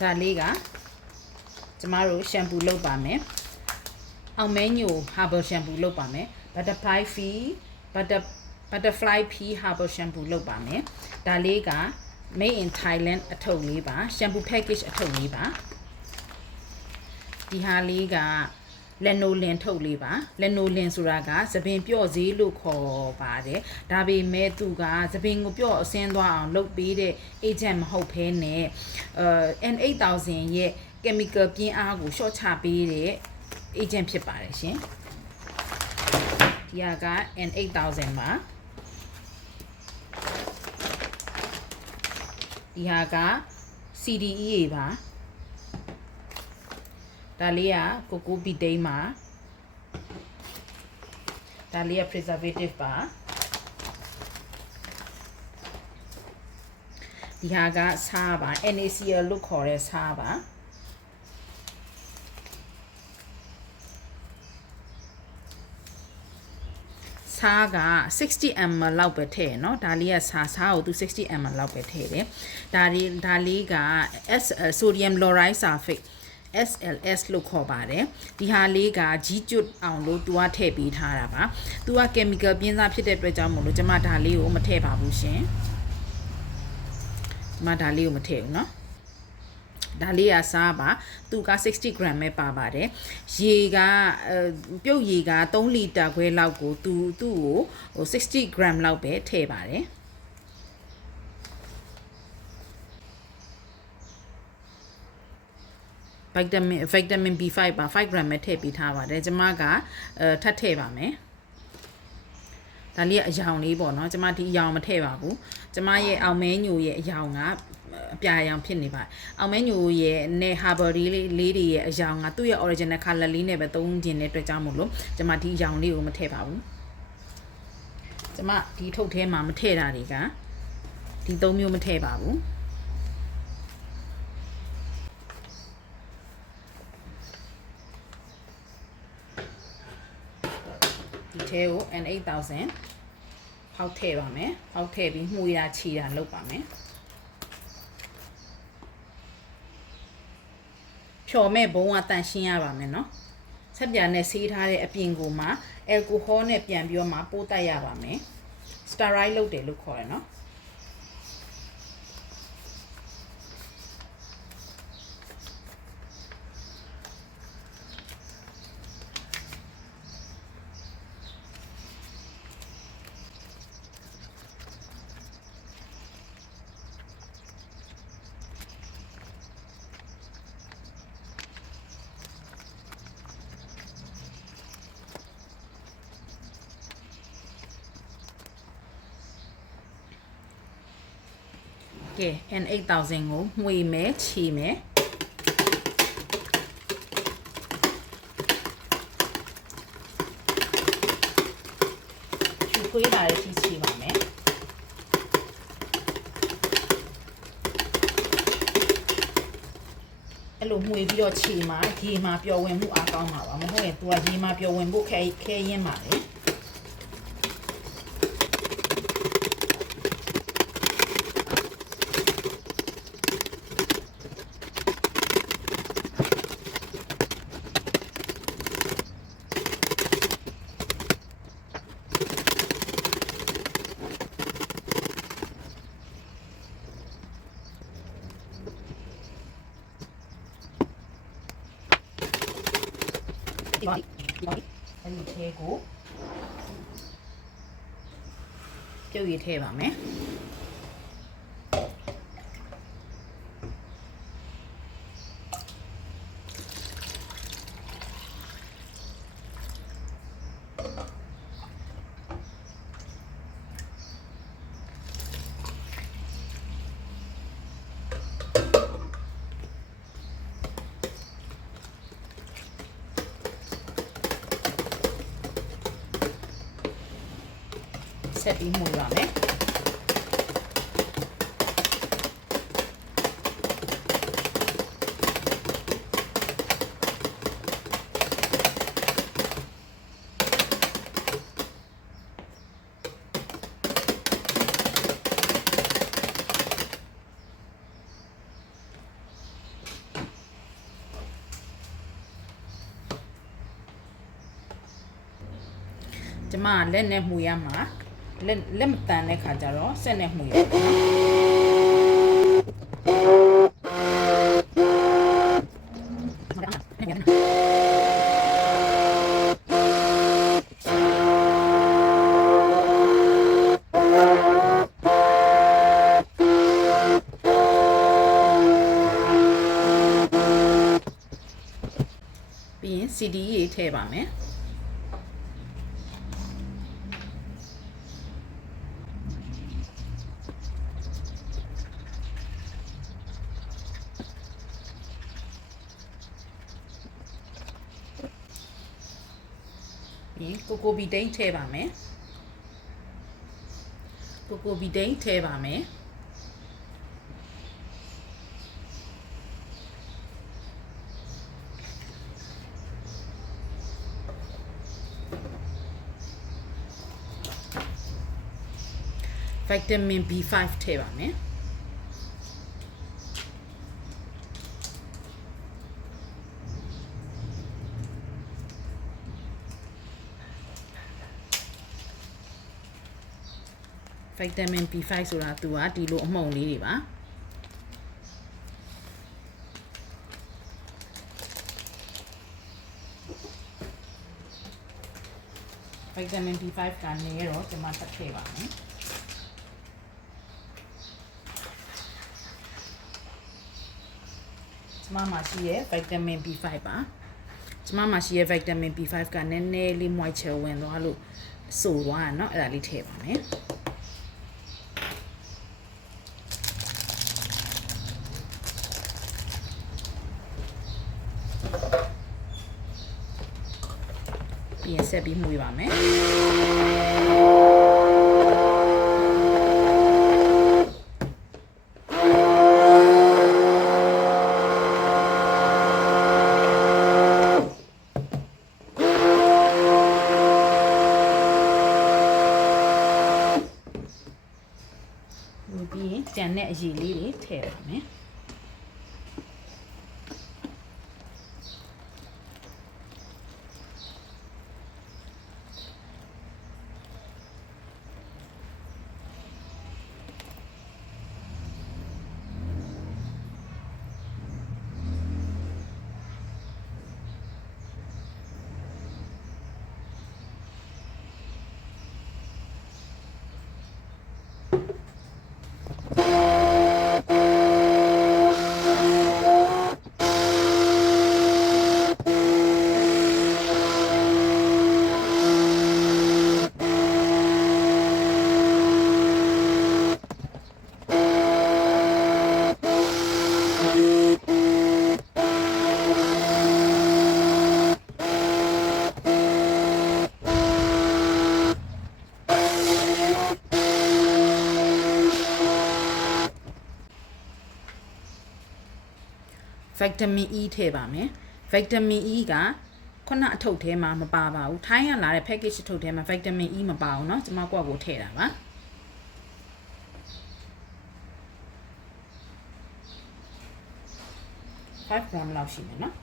ဒါလေးကကျမတို့ရှမ်ပူလုပ်ပါမယ်အောင်မဲညို herbal shampoo လုပ်ပါမယ် butterfly fee butter butterfly pea herbal shampoo လုပ်ပါမယ်ဒါလေးက made in Thailand အထုပ်လေးပါ shampoo package အထုပ်လေးပါဒီဟာလေးက လက်နိုလင်ထုတ်လေးပါလက်နိုလင်ဆိုတာကသပင်ပြော့ဈေးလို့ခေါ်ပါတယ်ဒါပေမဲ့သူကသပင်ကိုပြော့အစင်းသွားအောင်လုပ်ပေးတဲ့ agent မဟုတ်ဘဲနဲ့အဲ N8000 ရဲ့ chemical ပြင်းအားကို short ချပေးတဲ့ agent ဖြစ်ပါတယ်ရှင်ဒီဟာက N8000 ပါဒီဟာက CDE ပါ ဒါလေးကကိုကိုဘီတိန်ပါဒါလေးက preservative ပါဒီဟာကစားပါ NaCl လို့ခေါ်တဲ့စားပါစားက 60ml လောက်ပဲထည့်ရเนาะဒါလေးကစားစားကိုသူ 60ml လောက်ပဲထည့်တယ်ဒါလေးဒါလေးက S sodium lauryl sulfate SLS လို့ခေါ်ပါတယ်ဒီဟာလေးကကြီးကျွတ်အောင်လို့သူကထည့်ပေးထားတာပါသူက chemical ပြင်းစားဖြစ်တဲ့အတွက်ကြောင့်မို့လို့ကျွန်မဒါလေးကိုမထည့်ပါဘူးရှင်ကျွန်မဒါလေးကိုမထည့်ဘူးเนาะဒါလေးကစားပါသူက60 gram ပဲပါပါတယ်ရေကအဲပြုတ်ရေက3လီတာခွဲလောက်ကိုသူသူ့ကိုဟို60 gram လောက်ပဲထည့်ပါတယ် ဗိုက်တာမင်ဗိုက်တာမင် B5 ပါ5 gram ပဲထည့်ပေးထားပါတယ်ကျမကအဲထပ်ထည့်ပါမယ်ဒါလေးကအယောင်လေးပေါ့နော်ကျမဒီအယောင်မထည့်ပါဘူးကျမရဲ့အောင်မဲညိုရဲ့အယောင်ကအပြာရောင်ဖြစ်နေပါအောင်မဲညိုရဲ့နဲ့ harbor လေးလေးတွေရဲ့အယောင်ကသူ့ရဲ့ original color လေးနဲ့ပဲသုံးခြင်းတဲ့အတွက်ကြောင့်မို့လို့ကျမဒီအယောင်လေးကိုမထည့်ပါဘူးကျမဒီထုတ်ထဲမှာမထည့်တာတွေကဒီသုံးမျိုးမထည့်ပါဘူး ဒီထဲကို N8000 ဖောက်ထည့်ပါမယ်ဖောက်ထည့်ပြီးမှုရချီတာလုပ်ပါမယ်ဖြော်မဲ့ဘုံကတန့်ရှင်းရပါမယ်နော်ဆက်ပြာနဲ့ဆေးထားတဲ့အပြင်ကိုမှအယ်ကိုဟောနဲ့ပြန်ပြီးတော့မှပိုးတက်ရပါမယ်စတာရိုက်လုပ်တယ်လို့ခေါ်တယ်နော် ကဲ N8000 ကိုမှွေမယ်ခြေမယ်ချူခွေးလာတဲ့ချီချီပါမယ်အဲ့လိုမှွေပြီးတော့ခြေမှာရေမှာပျော်ဝင်မှုအားကောင်းမှာပါမဟုတ်ရင် तू ကရေမှာပျော်ဝင်ဖို့ခဲခဲရင်းပါလေ ဒီပါဒီပါအဲ့ဒီထဲကို ပြုတ်ရထဲပါမယ် ဆက်ပြီးမှုရမယ်ကျမလက်နဲ့မှုရမှာ လက်လက်မတန်တဲ့ခါကျတော့ဆက်နဲ့မှုရမယ်နော်ပြီးရင် CD ရေးထည့်ပါမယ် ပြီး ကိုကိုဘီတိန်ထည့်ပါမယ်ကိုကိုဘီတိန်ထည့်ပါမယ်ဗီတာမင် B5 ထည့်ပါမယ် ဗီတာမင် B5 ဆိုတာသူကဒီလိုအမှုန်လေးတွေပါဗီတာမင် B5 ကနေတော့ကျွန်မတက်ထည့်ပါမယ် ကျမမှာရှိရဲ့ vitamin B5 ပါကျမမှာရှိရဲ့ vitamin B5 ကနည်းနည်းလေး moisture ဝင်သွားလို့ဆိုသွားတာเนาะအဲ့ဒါလေးထည့်ပါမယ် ပြီးရင်ဆက်ပြီးမှုရပါမယ်မှုပြီးရင်ကြံတဲ့အရည်လေးတွေထည့်ပါမယ် ဗီတာမင် E ထည့်ပါမယ်ဗီတာမင် E ကခုနအထုပ်ထဲမှာမပါပါဘူးထိုင်းကလာတဲ့ package အထုပ်ထဲမှာဗီတာမင် E မပါဘူးเนาะကျွန်မကိုယ့်ကိုထည့်တာပါ5 gram လောက်ရှိမယ်เนาะ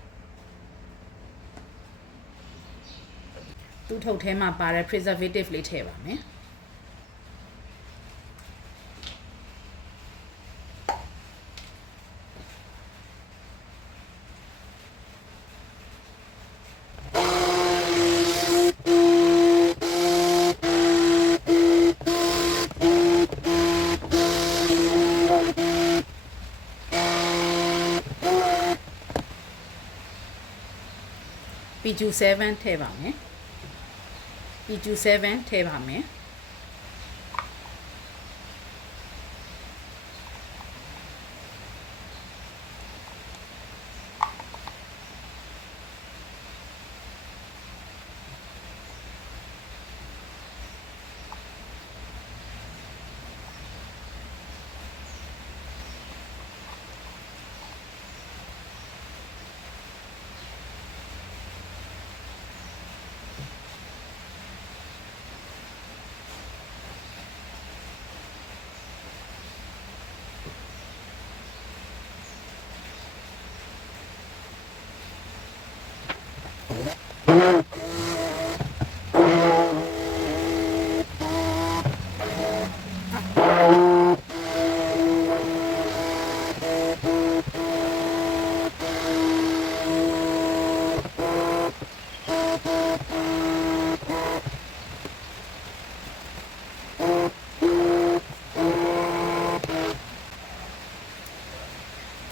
သူ့ထုတ်ထဲမှာပါတဲ့ preservative လေးထည့်ပါမယ် PQ7 ထည့်ပါမယ် PQ7 ထည့်ပါမယ် က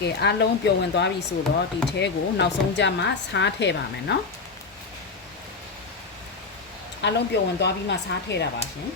ဲအားလုံးပျော်ဝင်သွားပြီဆိုတော့ဒီထဲကိုနောက်ဆုံးကြမှာစားထည့်ပါမယ်เนาะ အားလုံးပျော်ဝင်သွားပြီးမှစားထည့်တာပါရှင်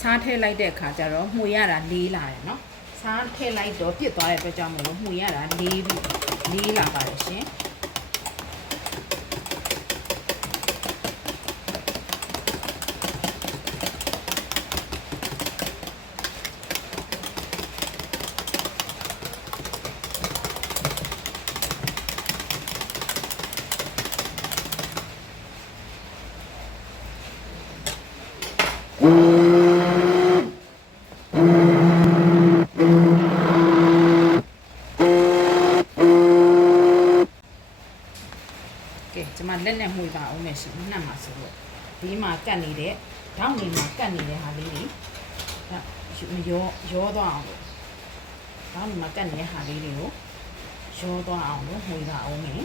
စား ထည့်လိုက်တဲ့အခါကျတော့မှုရတာလေးလာတယ်နော်စားထည့်လိုက်တော့ပြစ်သွားတဲ့အတွက်ကြောင့်မလို့မှုရတာလေးပြီးလေးလာပါတယ်ရှင် ကဲကျွန်မလက်နဲ့မှု ပါအောင်မယ်ရှင်နှက်မှာဆိုတော့ဒီမှာကတ်နေတဲ့ဓာတ်နေမှာကတ်နေတဲ့ဟာလေးတွေဒါရောရောသွားအောင်လို့ဓာတ်နေမှာကတ်နေတဲ့ဟာလေးတွေကိုရောသွားအောင်လို့မှုပါအောင်မယ်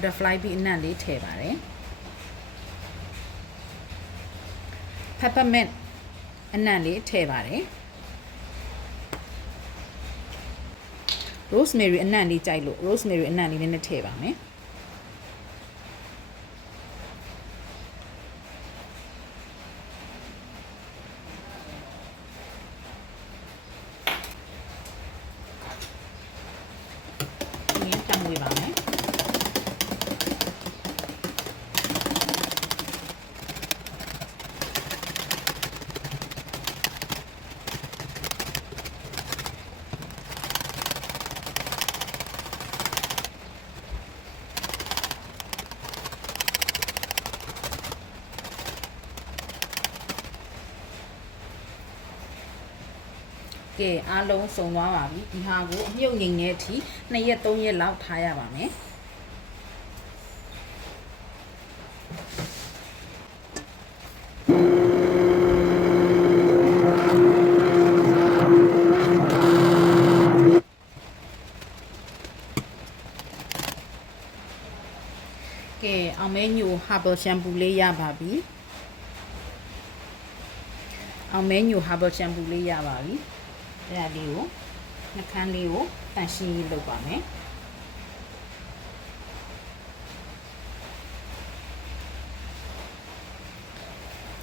butterfly bee အနံ့လေးထည့်ပါတယ် peppermint အနံ့လေးထည့်ပါတယ် rosemary အနံ့လေးကြိုက်လို့ rosemary အနံ့လေးနည်းနည်းထည့်ပါမယ် အားလုံးစုံသွားပါပြီဒီဟာကိုအမြုပ်ငိမ်တဲ့အထိ2ရက်3ရက်လောက်ထားရပါမယ်ကဲအောင်မဲညို herbal shampoo လေးရပါပြီအောင်မဲညို herbal shampoo လေးရပါပြီ။ အဲ့ဒါလေးကိုနှခမ်းလေးကိုတန့်ရှင်းရေးလုပ်ပါမယ်။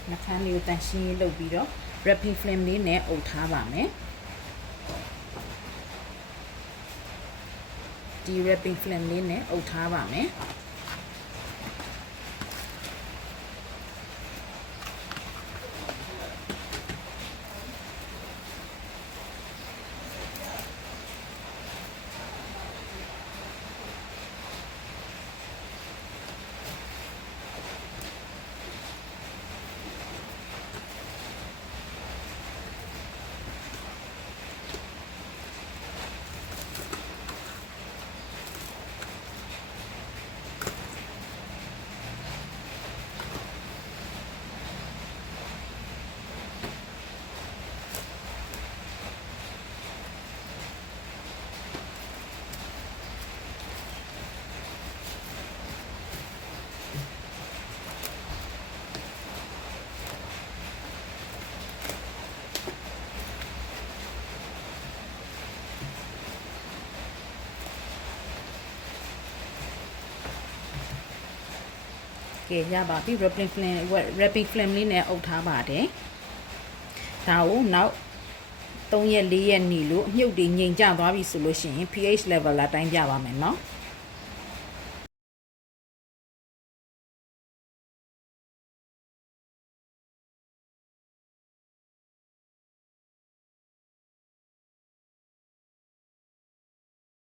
နှခမ်းလေးကိုတန့်ရှင်းရေးလုပ်ပြီးတော့ wrapping film လေးနဲ့အုပ်ထားပါမယ်။ဒီ wrapping film လေးနဲ့အုပ်ထားပါမယ်။ ကဲရပါပြီ wrapping film wrapping film လေးနဲ့အုပ်ထားပါတယ်ဒါကိုနောက်3ရက်4ရက်နေလို့အမြုပ်တွေငြိမ်ကျသွားပြီဆိုလို့ရှိရင် pH level လာတိုင်းပြပါမယ်เนาะ